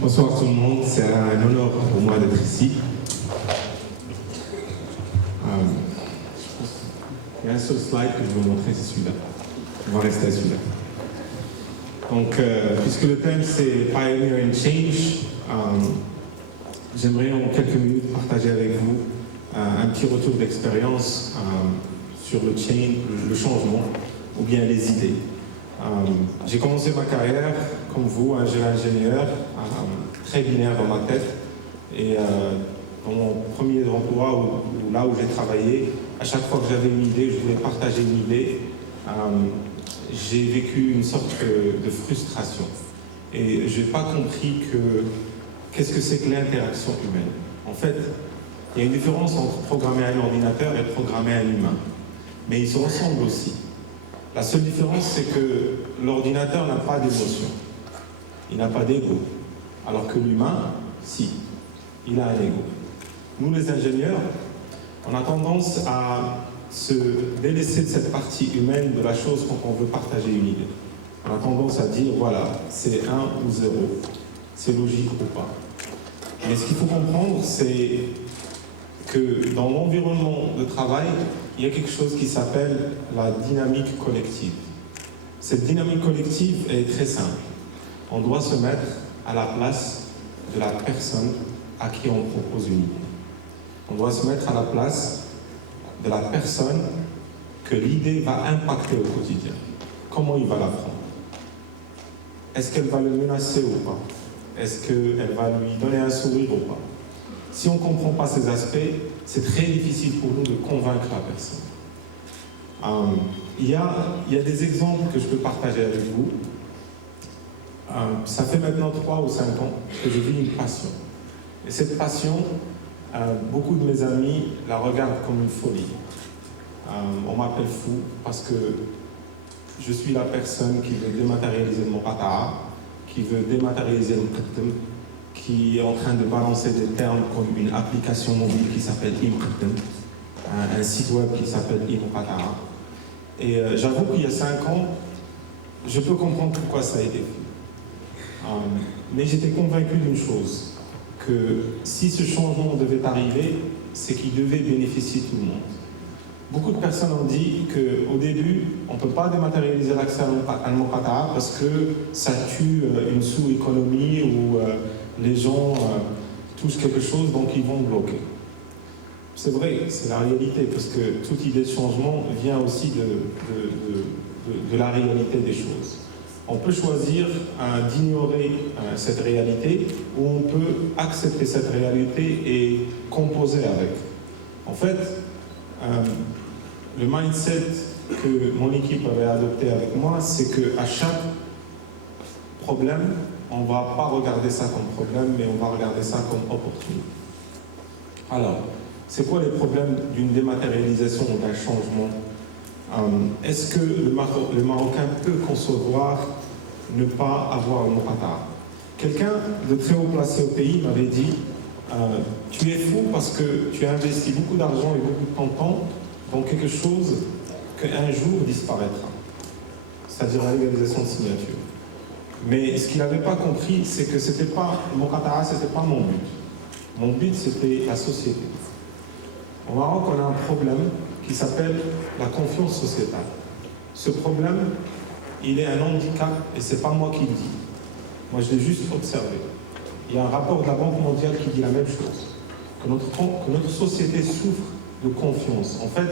Bonsoir tout le monde, c'est un honneur pour moi d'être ici. Il y a un seul slide que je vais vous montrer, c'est celui-là. On va rester à celui-là. Donc, puisque le thème c'est Pioneer and Change, j'aimerais en quelques minutes partager avec vous un petit retour d'expérience sur le change, le changement ou bien les idées. J'ai commencé ma carrière, comme vous, un jeune ingénieur, très binaire dans ma tête. Et dans mon premier emploi, ou là où j'ai travaillé, à chaque fois que j'avais une idée, je voulais partager une idée, j'ai vécu une sorte de frustration. Et je n'ai pas compris qu'est-ce que c'est que l'interaction humaine. En fait, il y a une différence entre programmer un ordinateur et programmer un humain. Mais ils se ressemblent aussi. La seule différence, c'est que l'ordinateur n'a pas d'émotion. Il n'a pas d'ego. Alors que l'humain, si, il a un ego. Nous, les ingénieurs, on a tendance à se délaisser de cette partie humaine de la chose quand on veut partager une idée. On a tendance à dire, voilà, c'est 1 ou 0, c'est logique ou pas. Mais ce qu'il faut comprendre, c'est que dans l'environnement de travail, il y a quelque chose qui s'appelle la dynamique collective. Cette dynamique collective est très simple. On doit se mettre à la place de la personne à qui on propose une idée. On doit se mettre à la place de la personne que l'idée va impacter au quotidien. Comment il va la prendre? Est-ce qu'elle va le menacer ou pas? Est-ce qu'elle va lui donner un sourire ou pas? Si on ne comprend pas ces aspects, c'est très difficile pour nous de convaincre la personne. Il y a des exemples que je peux partager avec vous. Ça fait maintenant 3 ou 5 ans que je vis une passion. Et cette passion, beaucoup de mes amis la regardent comme une folie. On m'appelle fou parce que je suis la personne qui veut dématérialiser mon Qatar, qui veut dématérialiser le Qatm, qui est en train de balancer des termes comme une application mobile qui s'appelle Imqatm, un site web qui s'appelle Imqatara. Et j'avoue qu'il y a 5 ans, je peux comprendre pourquoi ça a été fait. Mais j'étais convaincu d'une chose, que si ce changement devait arriver, c'est qu'il devait bénéficier tout le monde. Beaucoup de personnes ont dit qu'au début, on ne peut pas dématérialiser l'accès à Al-Muqata'a parce que ça tue une sous-économie où les gens touchent quelque chose, donc ils vont bloquer. C'est vrai, c'est la réalité, parce que toute idée de changement vient aussi de la réalité des choses. On peut choisir d'ignorer cette réalité ou on peut accepter cette réalité et composer avec. En fait, le mindset que mon équipe avait adopté avec moi, c'est qu'à chaque problème, on ne va pas regarder ça comme problème, mais on va regarder ça comme opportunité. Alors, c'est quoi les problèmes d'une dématérialisation ou d'un changement? Est-ce que le Marocain peut concevoir ne pas avoir un Qatar? Quelqu'un de très haut placé au pays m'avait dit tu es fou parce que tu as investi beaucoup d'argent et beaucoup de ton temps dans quelque chose qu'un jour disparaîtra, c'est-à-dire la légalisation de signature. Mais ce qu'il n'avait pas compris, c'est que c'était pas mon Qatar, c'était pas mon but. Mon but, c'était la société. Au Maroc, on a un problème qui s'appelle la confiance sociétale. Ce problème, il est un handicap et c'est pas moi qui le dis. Moi, je l'ai juste observé. Il y a un rapport de la Banque mondiale qui dit la même chose, que notre société souffre de confiance. En fait,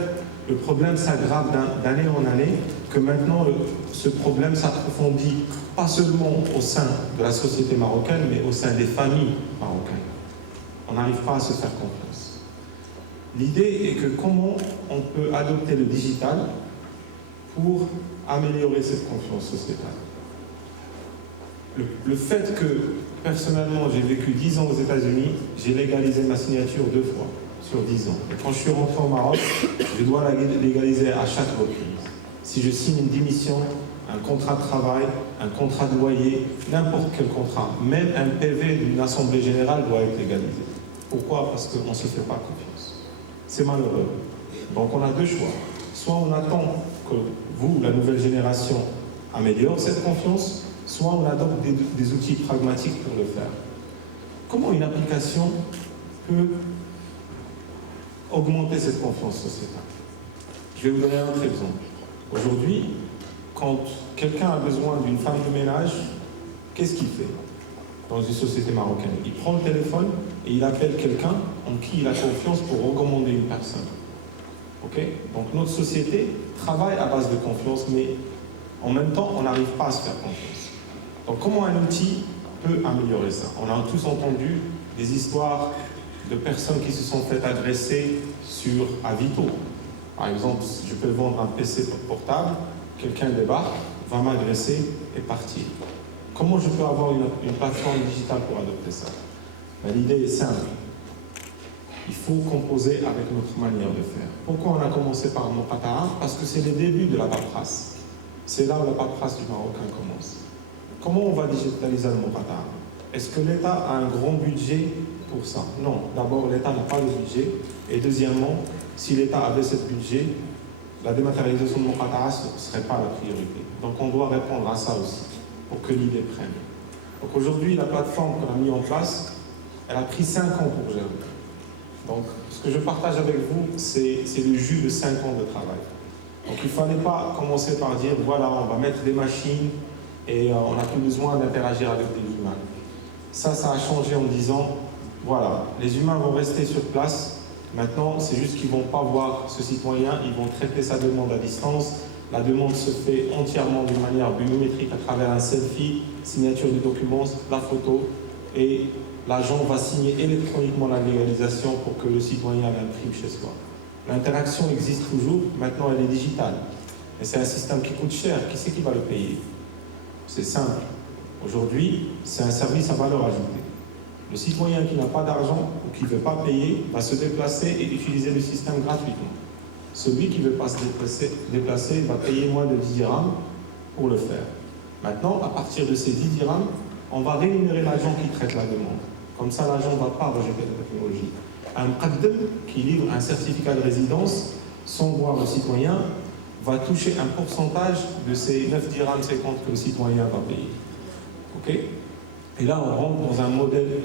le problème s'aggrave d'année en année, que maintenant, ce problème s'approfondit pas seulement au sein de la société marocaine, mais au sein des familles marocaines. On n'arrive pas à se faire confiance. L'idée est que comment on peut adopter le digital pour améliorer cette confiance sociétale. Le fait que, personnellement, j'ai vécu 10 ans aux États-Unis, j'ai légalisé ma signature 2 fois sur 10 ans. Et quand je suis rentré au Maroc, je dois la légaliser à chaque reprise. Si je signe une démission, un contrat de travail, un contrat de loyer, n'importe quel contrat, même un PV d'une assemblée générale doit être légalisé. Pourquoi? Parce qu'on ne se fait pas confiance. C'est malheureux. Donc on a 2 choix. Soit on attend que vous, la nouvelle génération, améliore cette confiance, soit on adopte des outils pragmatiques pour le faire. Comment une application peut augmenter cette confiance sociétale? Je vais vous donner un autre exemple. Aujourd'hui, quand quelqu'un a besoin d'une femme de ménage, qu'est-ce qu'il fait dans une société marocaine? Il prend le téléphone et il appelle quelqu'un en qui il a confiance pour recommander une personne. Okay? Donc notre société travaille à base de confiance, mais en même temps, on n'arrive pas à se faire confiance. Donc comment un outil peut améliorer ça? On a tous entendu des histoires de personnes qui se sont fait agresser sur Avito. Par exemple, je peux vendre un PC portable, quelqu'un débarque, va m'agresser et partir. Comment je peux avoir une plateforme digitale pour adopter ça? L'idée est simple. Il faut composer avec notre manière de faire. Pourquoi on a commencé par Moqata'a? Parce que c'est le début de la paperasse. C'est là où la paperasse du Marocain commence. Comment on va digitaliser le Moqata'a? Est-ce que l'État a un grand budget pour ça? Non. D'abord, l'État n'a pas le budget. Et deuxièmement, si l'État avait ce budget, la dématérialisation de Moqata'a ne serait pas la priorité. Donc on doit répondre à ça aussi, pour que l'idée prenne. Donc aujourd'hui, la plateforme qu'on a mise en place, elle a pris 5 ans pour gérer. Donc ce que je partage avec vous, c'est le jus de 5 ans de travail. Donc il ne fallait pas commencer par dire, voilà, on va mettre des machines et on n'a plus besoin d'interagir avec des humains. Ça a changé en disant, voilà, les humains vont rester sur place. Maintenant, c'est juste qu'ils ne vont pas voir ce citoyen, ils vont traiter sa demande à distance. La demande se fait entièrement d'une manière biométrique à travers un selfie, signature du document, la photo, et l'agent va signer électroniquement la légalisation pour que le citoyen l'imprime chez soi. L'interaction existe toujours, maintenant elle est digitale. Et c'est un système qui coûte cher, qui c'est qui va le payer? C'est simple. Aujourd'hui, c'est un service à valeur ajoutée. Le citoyen qui n'a pas d'argent ou qui ne veut pas payer va se déplacer et utiliser le système gratuitement. Celui qui ne veut pas se déplacer va payer moins de 10 dirhams pour le faire. Maintenant, à partir de ces 10 dirhams, on va rémunérer l'agent qui traite la demande. Comme ça, l'agent ne va pas rejeter la technologie. Un muqaddam qui livre un certificat de résidence sans voir le citoyen va toucher un pourcentage de ces 9 dirhams 50 que le citoyen va payer. Okay? Et là, on rentre dans un modèle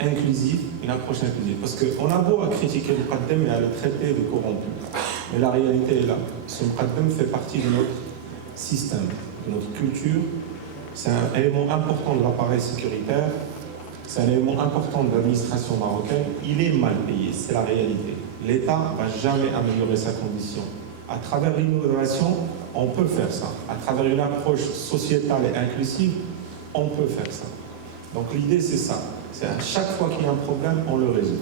inclusif, une approche inclusive. Parce qu'on a beau à critiquer le muqaddam et à le traiter de corrompu, mais la réalité est là. Ce muqaddam fait partie de notre système, de notre culture. C'est un élément important de l'appareil sécuritaire. C'est un élément important de l'administration marocaine. Il est mal payé, c'est la réalité. L'État ne va jamais améliorer sa condition. À travers l'innovation, on peut faire ça. À travers une approche sociétale et inclusive, on peut faire ça. Donc l'idée, c'est ça. C'est à chaque fois qu'il y a un problème, on le résout.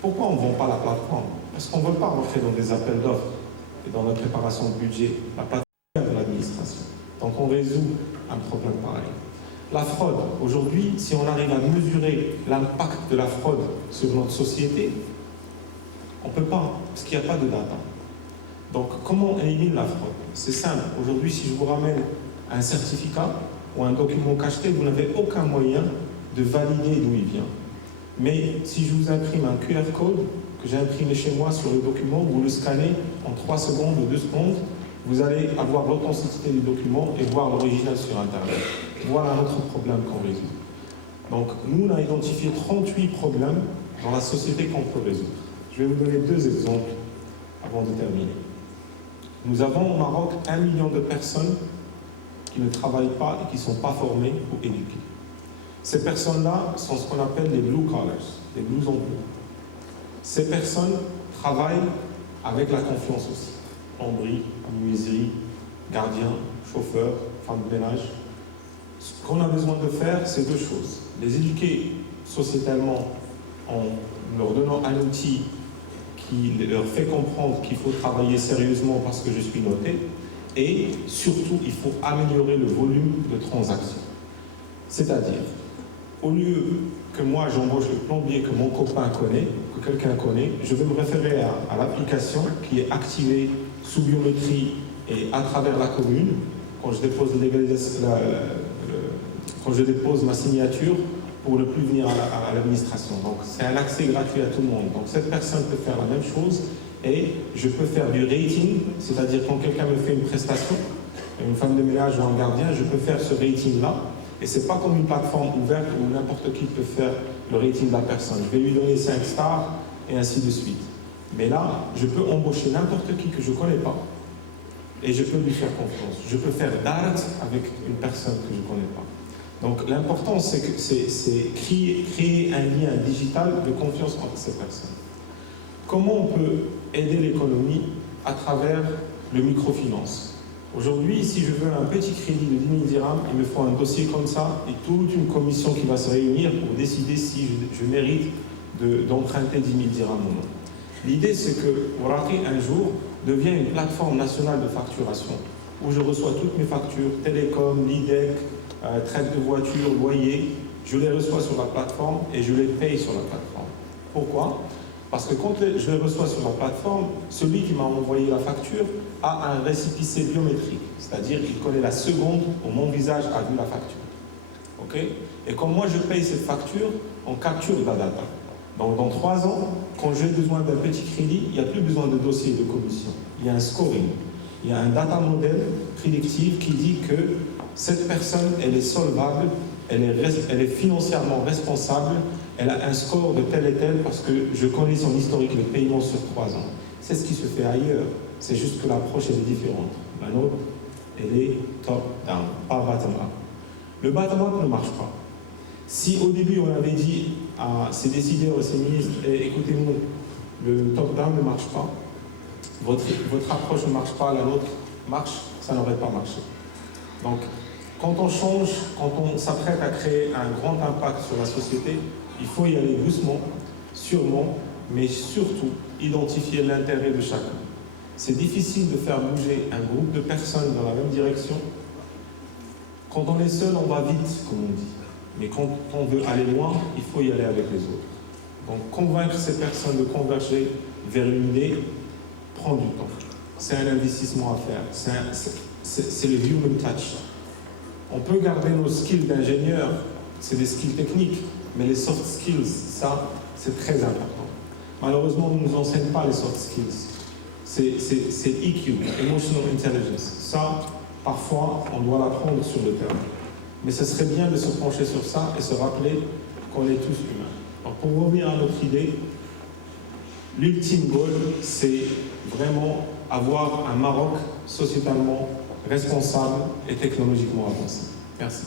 Pourquoi on ne vend pas la plateforme? Parce qu'on ne veut pas rentrer dans des appels d'offres et dans la préparation de budget. La plateforme de l'administration. Donc on résout un problème pareil. La fraude, aujourd'hui, si on arrive à mesurer l'impact de la fraude sur notre société, on ne peut pas, parce qu'il n'y a pas de data. Donc, comment on élimine la fraude? C'est simple. Aujourd'hui, si je vous ramène un certificat ou un document cacheté, vous n'avez aucun moyen de valider d'où il vient. Mais si je vous imprime un QR code que j'ai imprimé chez moi sur le document, vous le scannez en 3 secondes ou 2 secondes, vous allez avoir l'authenticité du document et voir l'original sur Internet. Voilà un autre problème qu'on résout. Donc, nous, on a identifié 38 problèmes dans la société qu'on peut résoudre. Je vais vous donner 2 exemples avant de terminer. Nous avons au Maroc 1 million de personnes qui ne travaillent pas et qui ne sont pas formées ou éduquées. Ces personnes-là sont ce qu'on appelle les blue collars, les blues en bleu. Ces personnes travaillent avec la confiance aussi. Plomberie, menuiserie, gardien, chauffeur, femme de ménage. Ce qu'on a besoin de faire, c'est 2 choses. Les éduquer sociétalement en leur donnant un outil qui leur fait comprendre qu'il faut travailler sérieusement parce que je suis noté, et surtout, il faut améliorer le volume de transactions. C'est-à-dire, au lieu que moi j'embauche le plombier que mon copain connaît, que quelqu'un connaît, je vais me référer à l'application qui est activée sous biométrie et à travers la commune, quand je dépose ma signature pour ne plus venir à l'administration. Donc c'est un accès gratuit à tout le monde. Donc cette personne peut faire la même chose et je peux faire du rating, c'est-à-dire quand quelqu'un me fait une prestation, une femme de ménage ou un gardien, je peux faire ce rating-là. Et ce n'est pas comme une plateforme ouverte où n'importe qui peut faire le rating de la personne. Je vais lui donner 5 stars et ainsi de suite. Mais là, je peux embaucher n'importe qui que je ne connais pas et je peux lui faire confiance. Je peux faire date avec une personne que je ne connais pas. Donc l'important, c'est créer un lien digital de confiance entre ces personnes. Comment on peut aider l'économie à travers le microfinance? Aujourd'hui, si je veux un petit crédit de 10 000 dirhams, il me faut un dossier comme ça et toute une commission qui va se réunir pour décider si je mérite d'emprunter 10 000 dirhams ou non. L'idée, c'est que Waraqi, un jour, devient une plateforme nationale de facturation où je reçois toutes mes factures, télécom, l'IDEC, traite de voiture, loyer, je les reçois sur la plateforme et je les paye sur la plateforme. Pourquoi? Parce que quand je les reçois sur la plateforme, celui qui m'a envoyé la facture a un récépissé biométrique, c'est-à-dire qu'il connaît la seconde où mon visage a vu la facture. Okay? Et comme moi je paye cette facture, on capture la data. Donc dans 3 ans, quand j'ai besoin d'un petit crédit, il n'y a plus besoin de dossier de commission. Il y a un scoring. Il y a un data model prédictif qui dit que cette personne, elle est solvable, elle est financièrement responsable, elle a un score de tel et tel parce que je connais son historique de paiement sur 3 ans. C'est ce qui se fait ailleurs. C'est juste que l'approche elle est différente. La nôtre, elle est top-down, pas bottom-up. Le bottom-up ne marche pas. Si au début on avait dit à ces décideurs et ces ministres, écoutez-nous, le top-down ne marche pas, votre approche ne marche pas, la nôtre marche, ça n'aurait pas marché. Donc, quand on change, quand on s'apprête à créer un grand impact sur la société, il faut y aller doucement, sûrement, mais surtout identifier l'intérêt de chacun. C'est difficile de faire bouger un groupe de personnes dans la même direction. Quand on est seul, on va vite, comme on dit. Mais quand on veut aller loin, il faut y aller avec les autres. Donc convaincre ces personnes de converger vers une idée prend du temps. C'est un investissement à faire. C'est le human touch. On peut garder nos skills d'ingénieur, c'est des skills techniques, mais les soft skills, ça, c'est très important. Malheureusement, on ne nous enseigne pas les soft skills. C'est EQ, Emotional Intelligence. Ça, parfois, on doit l'apprendre sur le terrain. Mais ce serait bien de se pencher sur ça et se rappeler qu'on est tous humains. Alors, pour revenir à notre idée, l'ultime goal, c'est vraiment avoir un Maroc sociétalement responsable et technologiquement avancé. Merci.